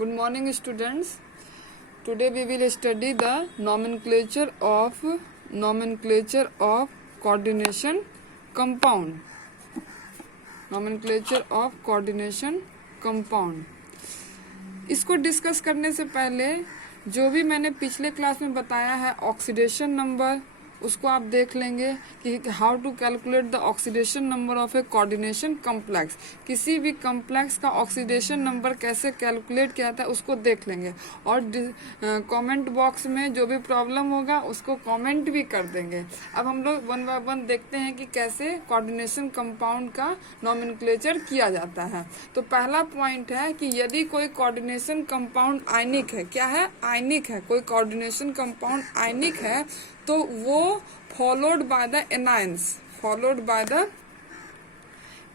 Good morning, students. Today we will study the nomenclature of coordination compound. Nomenclature of coordination compound. इसको discuss करने से पहले जो भी मैंने पिछले क्लास में बताया है ऑक्सीडेशन नंबर, उसको आप देख लेंगे कि how to calculate the oxidation number of a coordination complex. किसी भी कॉम्प्लेक्स का ऑक्सीडेशन नंबर कैसे कैलकुलेट किया था उसको देख लेंगे, और कमेंट बॉक्स में जो भी प्रॉब्लम होगा उसको कमेंट भी कर देंगे। अब हम लोग वन बाय वन देखते हैं कि कैसे कोऑर्डिनेशन कंपाउंड का नॉमेनक्लेचर किया जाता है। तो पहला पॉइंट है कि यदि कोई कोऑर्डिनेशन कंपाउंड आयनिक है, क्या है, आयनिक है, कोई कोऑर्डिनेशन कंपाउंड आयनिक है तो वो फॉलोड बाय द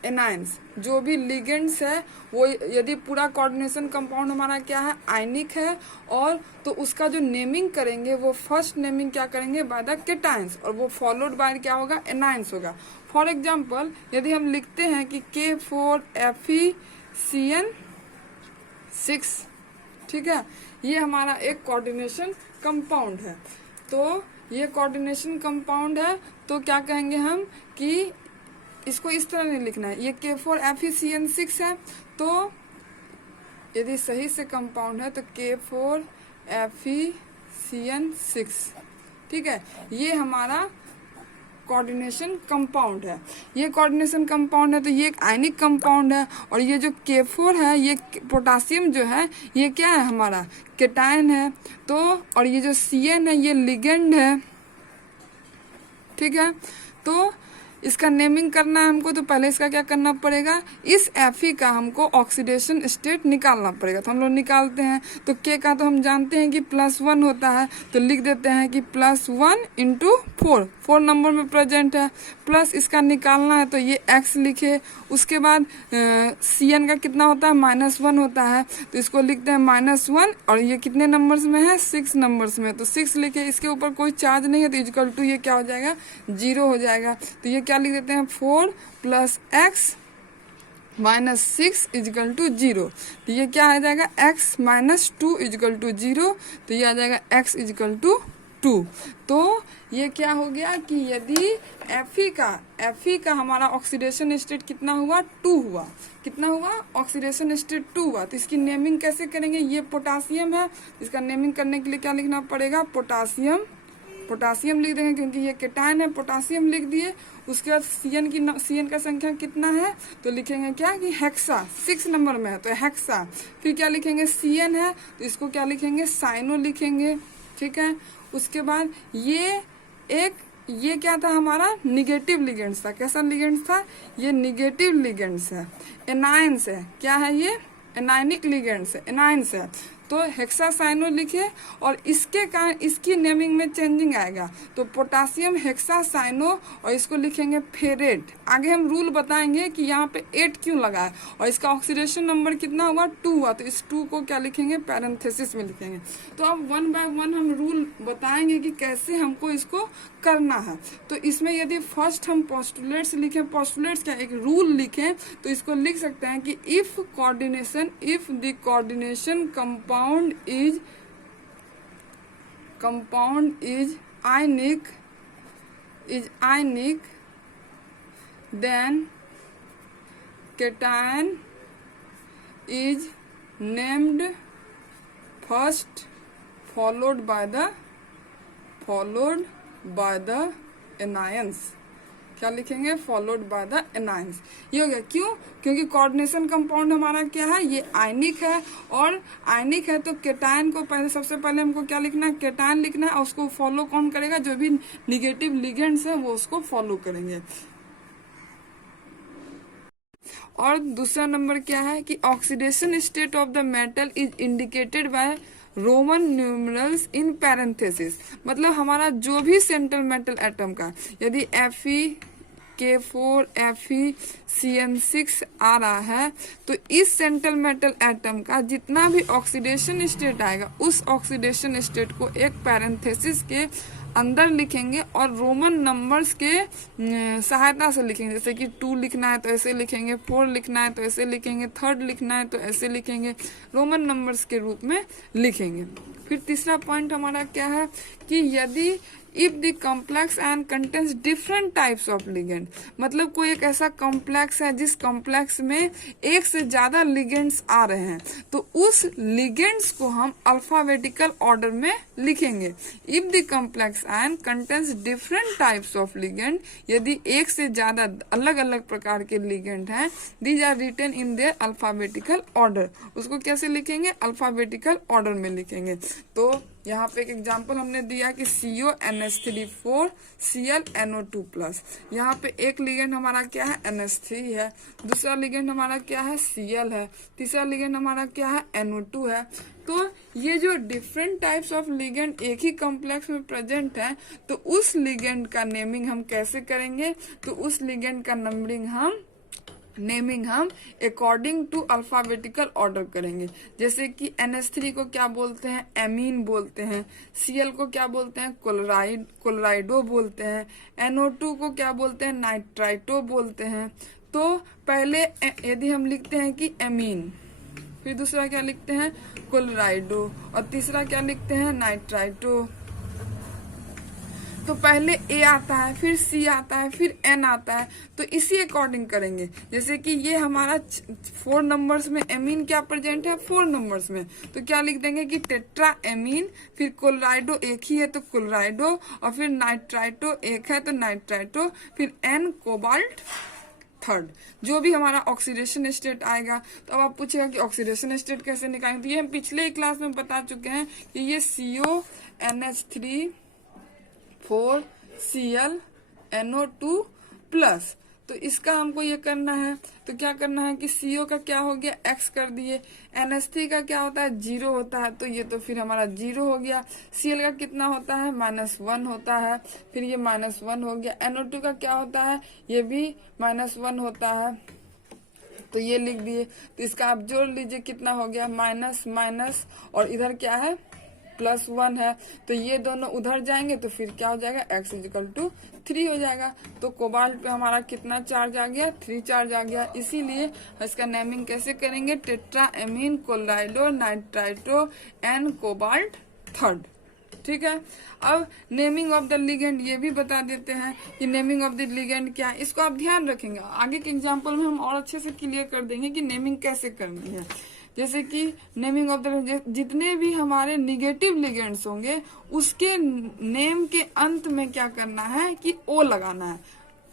एनायंस, जो भी लिगेंड्स है वो, यदि पूरा कोऑर्डिनेशन कंपाउंड हमारा क्या है, आयनिक है, और तो उसका जो नेमिंग करेंगे वो फर्स्ट नेमिंग क्या करेंगे, बाय द केटायंस, और वो फॉलोड बाय क्या होगा, एनायंस होगा। फॉर एग्जांपल यदि हम लिखते हैं कि K4FeCN6, ठीक है, ये हमारा एक कोऑर्डिनेशन कंपाउंड है। तो ये कोऑर्डिनेशन कंपाउंड है तो क्या कहेंगे हम कि इसको इस तरह नहीं लिखना है, ये K4FeCN6 है, तो यदि सही से कंपाउंड है तो K4FeCN6, ठीक है, ये हमारा कोऑर्डिनेशन कंपाउंड है। ये कोऑर्डिनेशन कंपाउंड है तो ये एक आयनिक कंपाउंड है, और ये जो K4 है, ये पोटासियम जो है, ये क्या है, हमारा केटायन है। तो और ये जो CN है ये लिगेंड है, ठीक है। तो इसका नेमिंग करना है हमको, तो पहले इसका क्या करना पड़ेगा, इस Fe का हमको ऑक्सीडेशन स्टेट निकालना पड़ेगा। तो हम लोग निकालते हैं। तो K का तो हम जानते हैं कि +1 होता है, तो लिख देते हैं कि +1 × 4 नंबर में प्रेजेंट है, प्लस इसका निकालना है तो ये X लिखे। उसके बाद CN का कितना होता है, -1 होता है, तो इसको लिखते हैं -1, और ये कितने नंबर्स में है, 6 नंबर्स में, तो 6 लिखे। इसके ऊपर कोई चार्ज नहीं है तो इक्वल टू ये क्या हो जाएगा, 0 हो जाएगा। तो ये क्या लिख देते हैं, 4 + X - 6 = 0। तो ये क्या आ जाएगा, X - 2 = 0, तो ये आ जाएगा X = 2। तो ये क्या हो गया कि यदि Fe का हमारा ऑक्सीडेशन स्टेट कितना हुआ, 2 हुआ, कितना हुआ, ऑक्सीडेशन स्टेट 2 हुआ। तो इसकी नेमिंग कैसे करेंगे, ये पोटासियम है, इसका नेमिंग करने के लिए क्या लिखना पड़ेगा, पोटासियम लिख देंगे, क्योंकि ये केटायन है, पोटासियम लिख दिए। उसके बाद CN का संख्या कितना है, तो लिखेंगे क्या कि हेक्सा, 6 नंबर में है तो हेक्सा। फिर क्या लिखेंगे, CN है तो इसको क्या लिखेंगे, साइनो लिखेंगे, ठीक है। उसके बाद ये क्या था, हमारा निगेटिव लिगेंड्स था। कैसा लिगेंड्स था, ये निगेटिव लिगेंड्स है, एनायंस है, क्या है ये, एनायनिक लिगेंड्स है, एनायंस है। तो हेक्सासाइनो लिखे, और इसके कारण इसकी नेमिंग में चेंजिंग आएगा, तो पोटासियम हेक्सासाइनो, और इसको लिखेंगे फेरेट। आगे हम रूल बताएंगे कि यहाँ पे 8 क्यों लगा है, और इसका ऑक्सीडेशन नंबर कितना हुआ, 2 हुआ, तो इस 2 को क्या लिखेंगे, पैरेंथेसिस में लिखेंगे। तो अब वन बाय वन हम रूल बताएंगे कि कैसे हमको इसको करना है। तो इसमें यदि फर्स्ट हम पोस्टुलेट्स लिखें, पोस्टुलेट्स क्या, एक रूल लिखें, तो इसको लिख सकते हैं कि if the coordination compound is ionic, then cation is named first, followed by the anions। क्या लिखेंगे, फॉलोड बाय द एनायंस। ये हो गया, क्यों, क्योंकि कोऑर्डिनेशन कंपाउंड हमारा क्या है, ये आयनिक है, और आयनिक है तो केटायन को सबसे पहले हमको क्या लिखना है, केटायन लिखना है, और उसको फॉलो कौन करेगा, जो भी निगेटिव लिगेंड्स है वो उसको फॉलो करेंगे। और दूसरा नंबर क्या है कि oxidation state of the metal is indicated by Roman numerals in parenthesis. मतलब हमारा जो भी सेंट्रल मेटल एटम का यदि Fe, K4FeCN6 आ रहा है, तो इस सेंट्रल मेटल एटम का जितना भी ऑक्सीडेशन स्टेट आएगा, उस ऑक्सीडेशन स्टेट को एक पैरेंथेसिस के अंदर लिखेंगे और रोमन नंबर्स के सहायता से लिखेंगे। जैसे कि 2 लिखना है तो ऐसे लिखेंगे, 4 लिखना है तो ऐसे लिखेंगे, 3 लिखना है तो ऐसे लिखेंगे, रोमन नंबर्स के रूप में लिखेंगे। फिर तीसरा पॉइंट हमारा क्या है कि यदि if the complex and contains different types of ligand, मतलब कोई एक ऐसा कॉम्प्लेक्स है जिस कॉम्प्लेक्स में एक से ज्यादा लिगेंड्स आ रहे हैं, तो उस लिगेंड्स को हम अल्फाबेटिकल ऑर्डर में लिखेंगे। If the complex and contains different types of ligand, यदि एक से ज्यादा अलग अलग प्रकार के लिगेंड हैं, these are written in their alphabetical order, उसको कैसे लिखेंगे? अल्फाबेटिकल ऑर्डर में लिखेंगे। तो यहाँ पे एक एग्जांपल हमने दिया कि CONH3 ClNO2+। यहाँ पे एक लिगेंड हमारा क्या है? NH3 है, दूसरा लिगेंड हमारा क्या है? Cl है, तीसरा लिगेंड हमारा क्या है? NO2 है। तो ये जो डिफरेंट टाइप्स ऑफ लिगेंड एक ही कॉम्प्लेक्स में प्रेजेंट है, तो उस लिगेंड का नेमिंग हम कैसे करेंगे? तो उस लिगेंड का नेमिंग हम अकॉर्डिंग टू अल्फाबेटिकल ऑर्डर करेंगे। जैसे कि NH3 को क्या बोलते हैं? एमीन बोलते हैं। Cl को क्या बोलते हैं? क्लोराइडो बोलते हैं। NO2 को क्या बोलते हैं? नाइट्राइटो बोलते हैं। तो पहले यदि हम लिखते हैं कि एमीन, फिर दूसरा क्या लिखते हैं? क्लोराइडो, और तीसरा क्या लिखते हैं? नाइट्राइटो। तो पहले A आता है, फिर C आता है, फिर N आता है, तो इसी अकॉर्डिंग करेंगे। जैसे कि ये हमारा 4 नंबर्स में एमीन क्या प्रेजेंट है? 4 नंबर्स में, तो क्या लिख देंगे कि टेट्रा एमीन, फिर क्लोराइडो एक ही है तो क्लोराइडो, और फिर नाइट्राइटो एक है तो नाइट्राइटो, फिर N कोबाल्ट थर्ड। जो भी हमारा ऑक्सीडेशन स्टेट आएगा, तो अब आप पूछेगा कि ऑक्सीडेशन स्टेट कैसे निकालेंगे? तो ये हम पिछले क्लास में बता चुके हैं कि ये CONH3 4 ClNO2+, तो इसका हमको ये करना है। तो क्या करना है कि CO का क्या हो गया? X कर दिए। NH3 का क्या होता है? 0 होता है, तो ये तो फिर हमारा 0 हो गया। Cl का कितना होता है? -1 होता है, फिर ये -1 हो गया। NO2 का क्या होता है? ये भी -1 होता है, तो ये लिख दिए। तो इसका आप जोड़ लीजिए, कितना हो गया? माइनस, और इधर क्या है? +1 है, तो ये दोनों उधर जाएंगे तो फिर क्या हो जाएगा? X = 3 हो जाएगा। तो कोबाल्ट पे हमारा कितना चार्ज आ गया? 3 चार्ज आ गया। इसीलिए इसका नेमिंग कैसे करेंगे? Tetra amine क्लोराइडो nitrito N cobalt third. ठीक है। अब नेमिंग ऑफ द लिगेंड ये भी बता देते हैं कि नेमिंग ऑफ द लिगेंड क्या है। इसको आप ध्यान रखेंगे, आगे के एग्जाम्पल में हम और अच्छे से क्लियर कर देंगे कि नेमिंग कैसे करनी है। जैसे कि नेमिंग ऑफ द, जितने भी हमारे निगेटिव लिगेंड्स होंगे उसके नेम के अंत में क्या करना है कि O लगाना है,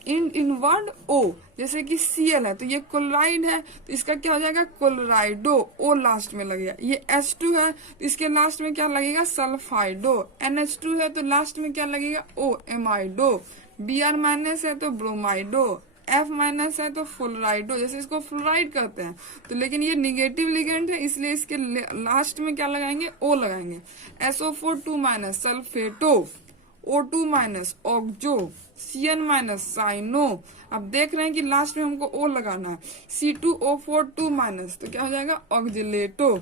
इन वर्ड O। जैसे कि Cl है तो ये क्लोराइड है, तो इसका क्या हो जाएगा? क्लोराइडो, O लास्ट में लगेगा। ये H2 है तो इसके लास्ट में क्या लगेगा? सल्फाइडो। NH2 है तो लास्ट में क्या लगेगा? O, एमाइडो। Br- है तो ब्रोमाइडो, F- है तो फ्लोराइडो, जैसे इसको फ्लोराइड कहते हैं। तो लेकिन ये निगेटिव लिगेंड है, इसलिए इसके लास्ट में क्या लगाएंगे? O लगाएंगे। SO4 सल्फेटो, O2 oxo, CN- cyano. अब देख रहे हैं कि लास्ट में हमको O लगाना है। C2O4 तो क्या हो जाएगा? ऑक्जिलेटो।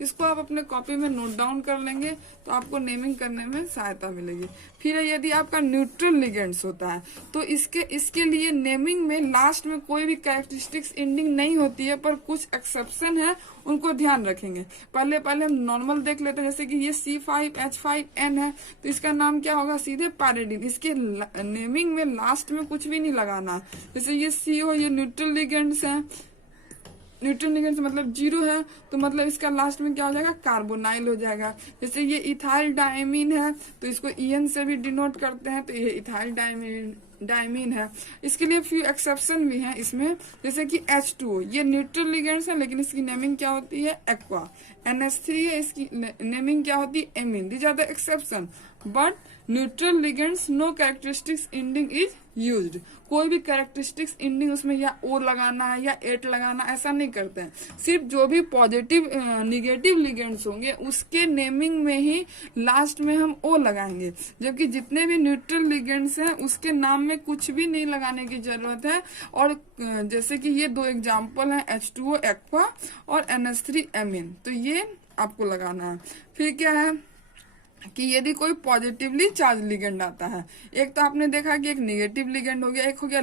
इसको आप अपने कॉपी में नोट डाउन कर लेंगे तो आपको नेमिंग करने में सहायता मिलेगी। फिर यदि आपका न्यूट्रल लिगेंड्स होता है तो इसके लिए नेमिंग में लास्ट में कोई भी कैरेक्टरिस्टिक्स एंडिंग नहीं होती है, पर कुछ एक्सेप्शन है, उनको ध्यान रखेंगे। पहले हम नॉर्मल देख लेते हैं। जैसे कि ये C5H5N है तो इसका नाम क्या होगा? सीधे पैराडिन। इसके नेमिंग में लास्ट में कुछ भी नहीं लगाना। जैसे ये CO, ये न्यूट्रल लिगेंड्स है, न्यूट्रल लिगेंड मतलब 0 है, तो मतलब इसका लास्ट में क्या हो जाएगा? कार्बोनाइल हो जाएगा। जैसे ये इथाइल डायमीन है तो इसको EN से भी डिनोट करते हैं, तो ये इथाइल डायमीन है। इसके लिए फ्यू एक्सेप्शन भी हैं इसमें, जैसे कि H2O, ये न्यूट्रल लिगेंड्स है लेकिन इसकी नेमिंग क्या होती है? एक्वा। NH3 है, इसकी नेमिंग क्या होती है? Amine. These are the exception, but neutral ligands no characteristics ending is used. कोई भी कैरेक्टरिस्टिक्स एंडिंग उसमें या O लगाना है या 8 लगाना, ऐसा नहीं करते हैं। सिर्फ जो भी पॉजिटिव निगेटिव लिगेंड्स होंगे उसके नेमिंग में ही लास्ट में हम O लगाएंगे, जबकि जितने भी न्यूट्रल लिगेंड्स हैं उसके नाम में कुछ भी नहीं लगाने की जरूरत है। और जैसे कि ये 2 एग्जाम्पल हैं, H2O एक्वा और NH3 एमीन, तो ये आपको लगाना है। फिर क्या है? कि यदि कोई पॉजिटिवली चार्ज लिगेंड आता है, एक तो आपने देखा कि एक निगेटिव लिगेंड हो गया, एक हो गया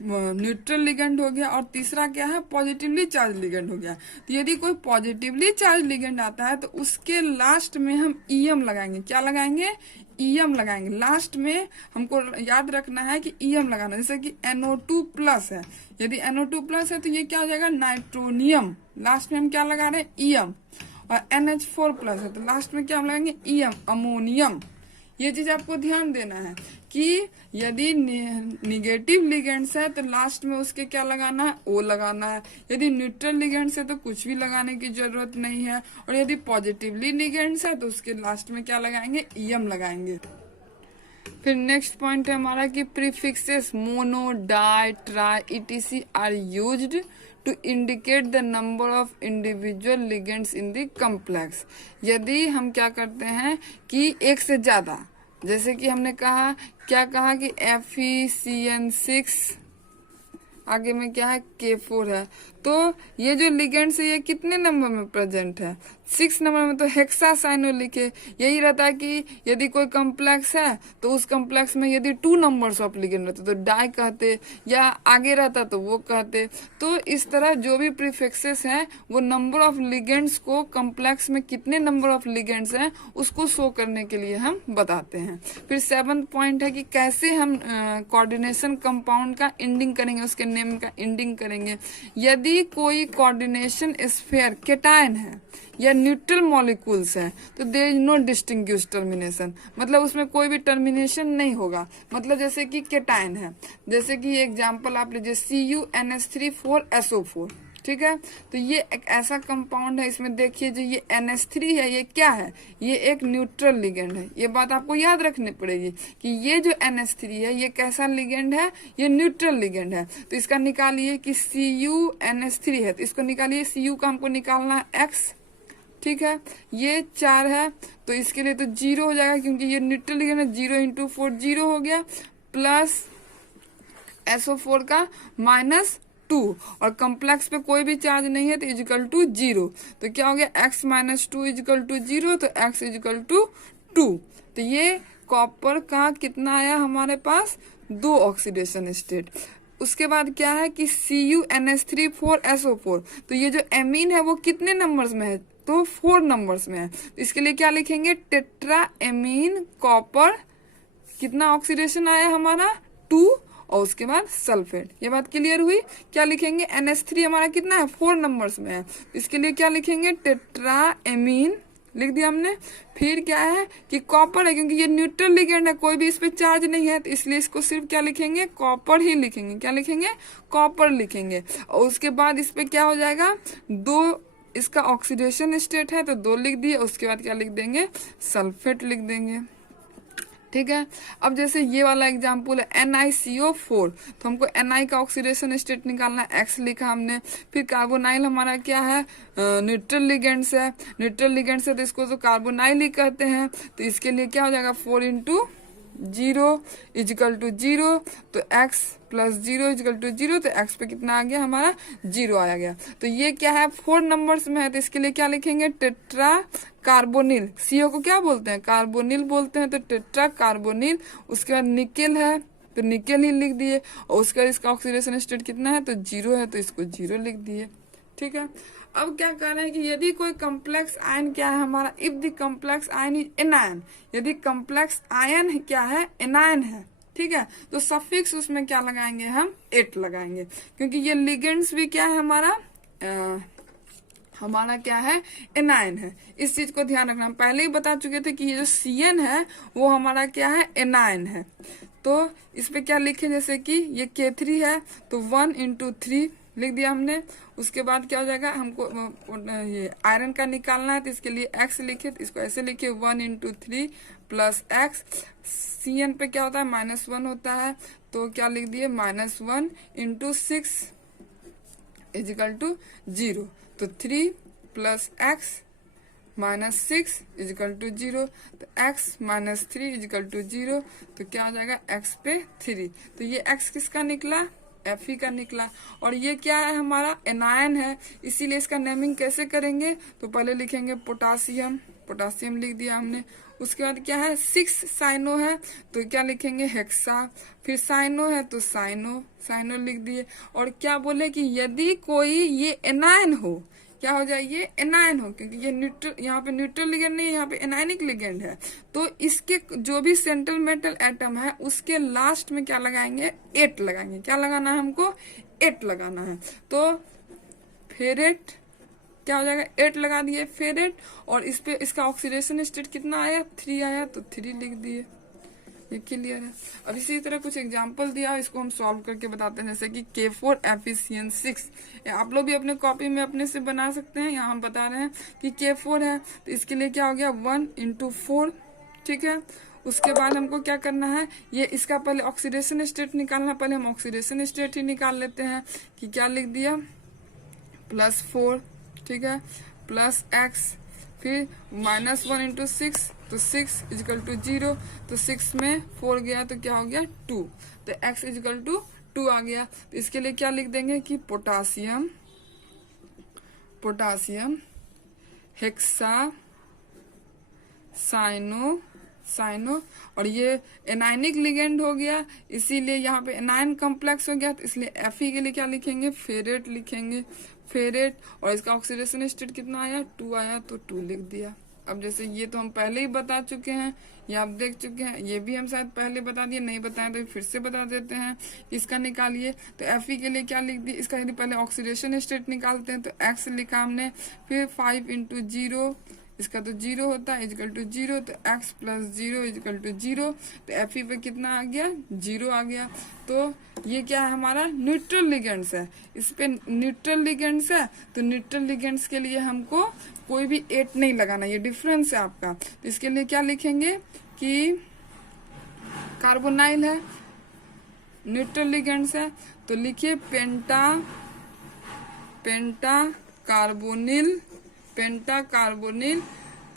न्यूट्रल लिगेंड हो गया, और तीसरा क्या है, पॉजिटिवली चार्ज लिगेंड हो गया। तो यदि कोई पॉजिटिवली चार्ज लिगेंड आता है तो उसके लास्ट में हम ईएम लगाएंगे। क्या लगाएंगे? ईएम लगाएंगे। लास्ट में हमको याद रखना है कि ईएम लगाना, जैसे कि NO2 प्लस है, यदि NO2 प्लस है तो ये क्या हो जाएगा, नाइट्रोनियम। लास्ट में हम क्या लगा रहे हैं, ईएम। और NH4 प्लस है तो लास्ट में क्या हम लगाएंगे, ईएम, अमोनियम। ये चीज आपको ध्यान देना है कि यदि निगेटिव लिगेंड्स है तो लास्ट में उसके क्या लगाना है, ओ लगाना है। यदि न्यूट्रल लिगेंड्स है तो कुछ भी लगाने की जरूरत नहीं है, और यदि पॉजिटिवली लिगेंड्स है तो उसके लास्ट में क्या लगाएंगे, ईएम लगाएंगे। फिर नेक्स्ट पॉइंट है हमारा कि prefixes mono, di, tri etc are used to indicate the number of individual ligands in the complex. यदि हम क्या करते हैं कि एक से ज्यादा, जैसे कि हमने कहा, क्या कहा कि FeCN6, आगे में क्या है, K4 है, तो ये जो लिगेंड्स है ये कितने नंबर में प्रेजेंट है, 6 नंबर में। तो हेक्सासाइनो लिखे। यही रहता है कि यदि कोई कॉम्प्लेक्स है तो उस कॉम्प्लेक्स में यदि 2 नंबर्स ऑफ लिगेंड रहते तो डाई कहते, या आगे रहता तो वो कहते। तो इस तरह जो भी प्रीफिक्सेस हैं वो नंबर ऑफ लिगेंड्स को, कॉम्प्लेक्स में कितने नंबर ऑफ लिगेंड्स हैं उसको शो करने के लिए हम बताते हैं। फिर 7th पॉइंट है कि कैसे हम कोऑर्डिनेशन कंपाउंड का एंडिंग करेंगे, उसके नेम का एंडिंग करेंगे। यदि कोई कोऑर्डिनेशन स्फीयर केटायन है या न्यूट्रल मॉलिक्यूल्स है तो there is no distinguish termination, मतलब उसमें कोई भी टर्मिनेशन नहीं होगा। मतलब जैसे कि केटायन है, जैसे कि एग्जांपल आप लीजिए CuNH3,4SO4, ठीक है। तो ये एक ऐसा कंपाउंड है, इसमें देखिए जो ये NH3 है ये क्या है, ये एक न्यूट्रल लिगेंड है। ये बात आपको याद रखनी पड़ेगी कि ये जो NH3 है ये कैसा लिगेंड है, ये न्यूट्रल लिगेंड है। तो इसका निकालिए कि CuNH3 है तो इसको निकालिए, Cu का हमको निकालना है X, ठीक है। ये 4 है तो इसके लिए तो 0 हो जाएगा क्योंकि ये न्यूट्रल लिगेंड है। 0 × 4 0 हो गया, प्लस SO4 का -2, और कॉम्प्लेक्स पे कोई भी चार्ज नहीं है तो इजिकल टू 0। तो क्या हो गया, X - 2 इजिकल टू 0, तो X इजिकल टू 2। तो ये कॉपर का कितना आया हमारे पास, 2 ऑक्सीडेशन स्टेट। उसके बाद क्या है कि CuNH3,4SO4, तो ये जो एमीन है वो कितने नंबर्स में है, तो 4 नंबर्स में है। तो इसके लिए क्या लिखेंगे, टेट्रा एमीन कॉपर, कितना ऑक्सीडेशन आया हमारा, 2, और उसके बाद सल्फेट। ये बात क्लियर हुई। क्या लिखेंगे, NH3 हमारा कितना है, 4 नंबर्स में है, इसके लिए क्या लिखेंगे, टेट्रा एमीन, लिख दिया हमने। फिर क्या है कि कॉपर है, क्योंकि ये न्यूट्रल लिगेंड है, कोई भी इस पे चार्ज नहीं है, तो इसलिए इसको सिर्फ क्या लिखेंगे, कॉपर ही लिखेंगे। क्या लिखेंगे, कॉपर लिखेंगे। और उसके बाद इस पे क्या हो जाएगा, 2 इसका ऑक्सीडेशन स्टेट है तो 2 लिख दिए। उसके बाद क्या लिख देंगे, सल्फेट लिख देंगे, ठीक है। अब जैसे ये वाला एग्जाम्पल है NiCO4, तो हमको Ni का ऑक्सीडेशन स्टेट निकालना है, X लिखा हमने। फिर कार्बोनाइल हमारा क्या है, न्यूट्रल लिगेंड्स है, न्यूट्रल लिगेंड्स है तो इसको तो कार्बोनाइल ही कहते हैं। तो इसके लिए क्या हो जाएगा, 4 × 0 इजिकल टू 0, तो X + 0 इजिकल टू 0, तो X पे कितना आ गया हमारा, 0 आ गया। तो ये क्या है, 4 नंबर्स में है, तो इसके लिए क्या लिखेंगे, टेट्रा कार्बोनिल। CO को क्या बोलते हैं, कार्बोनिल बोलते हैं, तो टेट्रा कार्बोनिल। उसके बाद निकेल है तो निकेल ही लिख दिए, और उसका इसका ऑक्सीडेशन स्टेट कितना है, तो 0 है, तो इसको 0 लिख दिए, ठीक है। अब क्या कह रहे हैं कि यदि कोई कॉम्प्लेक्स आयन क्या है हमारा, if the complex ion is anion, यदि कॉम्प्लेक्स आयन क्या है, एनायन है, ठीक है, तो सफिक्स उसमें क्या लगाएंगे हम, 8 लगाएंगे, क्योंकि ये लिगेंड्स भी क्या है हमारा हमारा क्या है, एनायन है। इस चीज को ध्यान रखना, हम पहले ही बता चुके थे कि ये जो CN है वो हमारा क्या है, एनायन है। तो इस पे क्या लिखे, जैसे कि ये K3 है तो 1 × 3 लिख दिया हमने। उसके बाद क्या हो जाएगा, हमको ये आयरन का निकालना है तो इसके लिए X लिखे, तो इसको ऐसे लिखे 1 × 3 + X। CN पे क्या होता है, -1 होता है, तो क्या लिख दिए, -1 × 6 इजिकल टू 0, तो 3 + X -6 इजिकल टू 0, तो X - 3 इजिकल टू 0, तो क्या हो जाएगा, X पे 3। तो ये X किसका निकला, Fe का निकला। और ये क्या है, हमारा एनायन है, इसीलिए इसका नेमिंग कैसे करेंगे, तो पहले लिखेंगे पोटासियम, पोटासियम लिख दिया हमने। उसके बाद क्या है, 6 साइनो है तो क्या लिखेंगे, हेक्सा। फिर साइनो है तो साइनो, साइनो लिख दिए। और क्या बोले कि यदि कोई ये एनायन हो, क्या हो जाए, ये एनायन हो, क्योंकि ये न्यूट्रल, यहाँ पे न्यूट्रल लिगेंड नहीं है, यहाँ पे एनायनिक लिगेंड है, तो इसके जो भी सेंट्रल मेटल एटम है उसके लास्ट में क्या लगाएंगे, 8 लगाएंगे। क्या लगाना है हमको, 8 लगाना है। तो फेरेट क्या हो जाएगा, 8 लगा दिए फेरेट। और इस पे इसका ऑक्सीडेशन स्टेट कितना आया, 3 आया, तो 3 लिख दिए। ये क्लियर है। अब इसी तरह कुछ एग्जांपल दिया, इसको हम सॉल्व करके बताते हैं, जैसे कि K4FeCN6। आप लोग भी अपने कॉपी में अपने से बना सकते हैं। यहाँ हम बता रहे हैं कि K4 है तो इसके लिए क्या हो गया, 1 × 4, ठीक है। उसके बाद हमको क्या करना है, ये इसका पहले ऑक्सीडेशन स्टेट निकालना, पहले हम ऑक्सीडेशन स्टेट ही निकाल लेते हैं कि क्या लिख दिया, +4, ठीक है, +x, फिर -1 × 6, तो 6 = 0, तो 6 में 4 गया तो क्या हो गया, 2, तो x = 2 आ गया। तो इसके लिए क्या लिख देंगे कि potassium, potassium hexa cyano, cyano. और ये एनायनिक लिगेंड हो गया, इसीलिए यहाँ पे एनायन कॉम्प्लेक्स हो गया, तो इसलिए Fe के लिए क्या लिखेंगे, फेरेट लिखेंगे, फेरेट। और इसका ऑक्सीडेशन स्टेट कितना आया, 2 आया, तो 2 लिख दिया। अब जैसे ये तो हम पहले ही बता चुके हैं, ये आप देख चुके हैं, ये भी हम शायद पहले बता दिए, नहीं बताएं तो फिर से बता देते हैं। इसका निकालिए, तो Fe के लिए क्या लिख दिया, इसका यदि पहले ऑक्सीडेशन स्टेट निकालते हैं तो x लिखा हमने, फिर 5 × 0, इसका तो 0 होता है, = 0, तो x + 0 = 0, तो Fe पे कितना आ गया, 0 आ गया। तो ये क्या है, हमारा न्यूट्रल लिगेंड्स है, इस पे न्यूट्रल लिगेंड्स है, तो न्यूट्रल लिगेंड्स के लिए हमको कोई भी 8 नहीं लगाना, ये डिफरेंस है आपका। तो इसके लिए क्या लिखेंगे कि कार्बोनाइल है, न्यूट्रल लिगेंड्स है, तो लिखिए पेंटा, पेंटा कार्बोनिल, पेंटा कार्बोनिल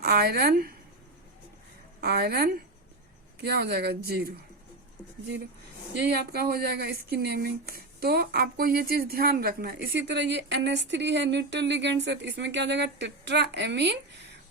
आयरन, आयरन क्या हो जाएगा, 0, 0। यही आपका हो जाएगा इसकी नेमिंग। तो आपको ये चीज ध्यान रखना है। इसी तरह ये NH3 है, न्यूट्रल लिगेंड्स है, तो इसमें क्या हो जाएगा, टेट्राएमीन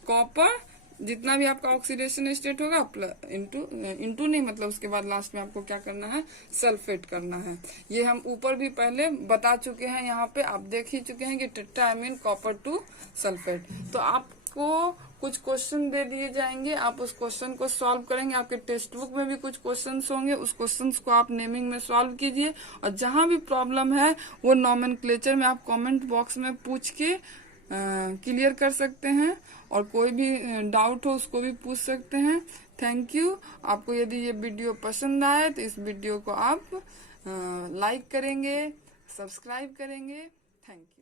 कॉपर, जितना भी आपका ऑक्सीडेशन स्टेट होगा इंटू नहीं, मतलब उसके बाद लास्ट में आपको क्या करना है, सल्फेट करना है। ये हम ऊपर भी पहले बता चुके हैं, यहाँ पे आप देख ही चुके हैं कि टेट्राएमीन कॉपर टू सल्फेट। तो आपको कुछ क्वेश्चन दे दिए जाएंगे, आप उस क्वेश्चन को सॉल्व करेंगे। आपके टेक्स्ट बुक में भी कुछ क्वेश्चंस होंगे, उस क्वेश्चंस को आप नेमिंग में सॉल्व कीजिए। और जहां भी प्रॉब्लम है वो नॉमेनक्लेचर में आप कमेंट बॉक्स में पूछ के क्लियर कर सकते हैं, और कोई भी डाउट हो उसको भी पूछ सकते हैं। Thank you. आपको यदि ये वीडियो पसंद आए तो इस वीडियो को आप लाइक करेंगे, सब्सक्राइब करेंगे। Thank you.